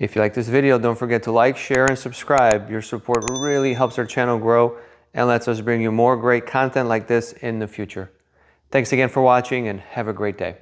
If you like this video, don't forget to like, share, and subscribe. Your support really helps our channel grow and lets us bring you more great content like this in the future. Thanks again for watching and have a great day.